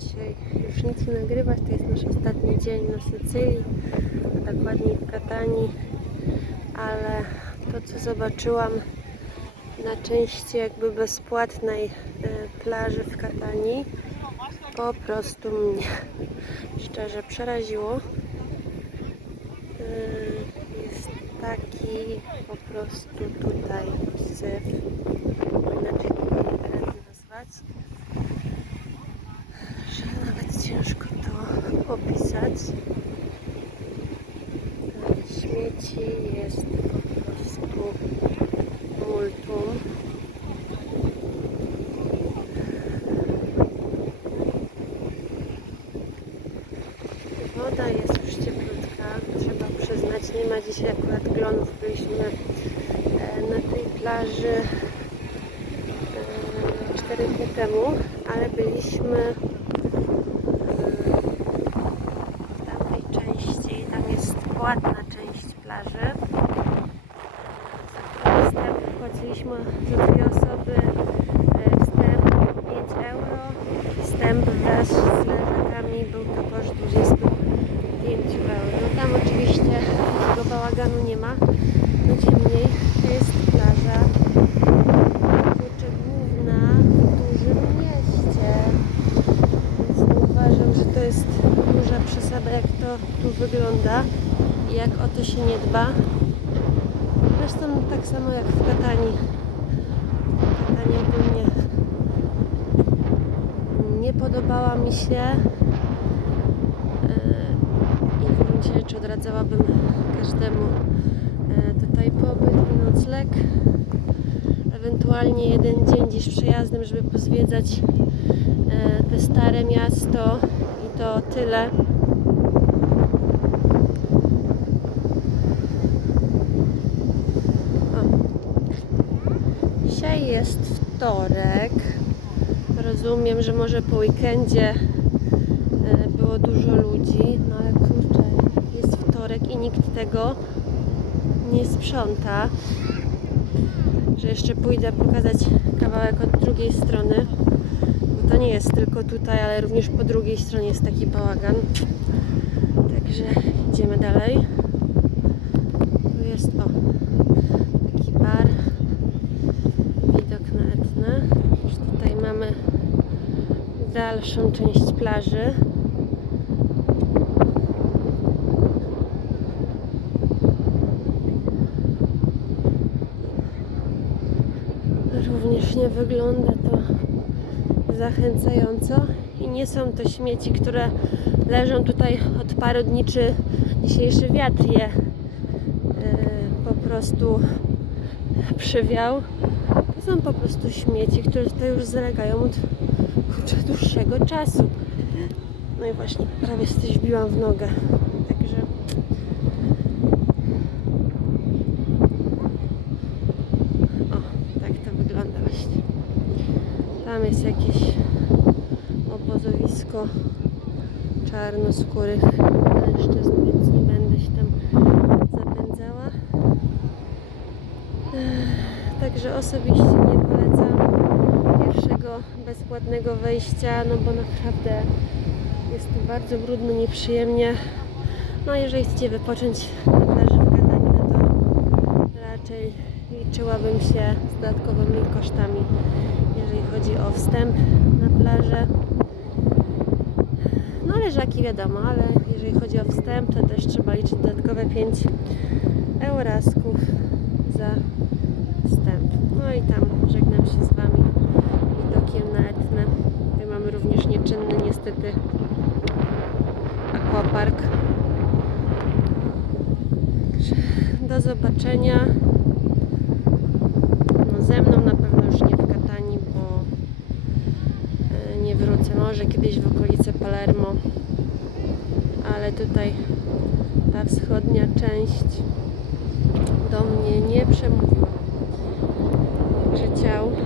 dzisiaj już nic nie nagrywać. To jest nasz ostatni dzień na Sycylii, a dokładniej w Katanii. Ale to, co zobaczyłam na części jakby bezpłatnej e, plaży w Katanii, po prostu mnie szczerze przeraziło. E, Jest taki po prostu tutaj syf, Jest po prostu multum. Woda jest już cieplutka, trzeba przyznać. Nie ma dzisiaj akurat glonów. Byliśmy e, na tej plaży 4 dni temu, ale byliśmy w tamtej części, tam jest płatna część plaży. Za Wstęp płaciliśmy za dwie osoby e, wstęp 5 euro. Wstęp wraz z leżakami był to koszt 25 euro. No tam oczywiście tego bałaganu nie ma, no niemniej to jest plaża kurczę główna w dużym mieście. Więc uważam, że to jest duża przesada, jak to tu wygląda i jak o to się nie dba. Zresztą tak samo jak w Katanii. Ogólnie nie podobała mi się. Yy, i w gruncie rzeczy odradzałabym każdemu yy, tutaj pobyt i nocleg. Ewentualnie jeden dzień gdzieś przejazdem, żeby pozwiedzać e, te stare miasto. I to tyle. Dzisiaj jest wtorek. Rozumiem, że może po weekendzie e, było dużo ludzi, no ale kurczę, jest wtorek i nikt tego nie sprząta że jeszcze pójdę pokazać kawałek od drugiej strony. Bo to nie jest tylko tutaj, ale również po drugiej stronie jest taki bałagan. Także idziemy dalej. Tu jest o taki bar. Widok na Etnę. Już tutaj mamy dalszą część plaży. Również nie wygląda to zachęcająco i nie są to śmieci, które leżą tutaj od paru dni, czy dzisiejszy wiatr je e, po prostu przywiał. To są po prostu śmieci, które tutaj już zalegają od kurczę, dłuższego czasu. No i właśnie prawie coś wbiłam w nogę. Także O, tak to wygląda właśnie. Tam jest jakieś obozowisko czarnoskórych mężczyzn, więc nie będę się tam zapędzała. Ech, Także osobiście nie polecam pierwszego bezpłatnego wejścia, no bo naprawdę jest tu bardzo brudno, nieprzyjemnie. No jeżeli chcecie wypocząć na plaży w Katani, no to raczej liczyłabym się z dodatkowymi kosztami, jeżeli chodzi o wstęp na plażę. No leżaki wiadomo, ale jeżeli chodzi o wstęp, to też trzeba liczyć dodatkowe 5 eurasków za wstęp. No i tam żegnam się z Wami widokiem na Etnę. Tutaj mamy również nieczynny niestety aquapark. Do zobaczenia. No ze mną na pewno już nie w Katanii, bo e, nie wrócę. Może kiedyś w okolice Palermo. Ale tutaj ta wschodnia część do mnie nie przemówiła. Także ciao.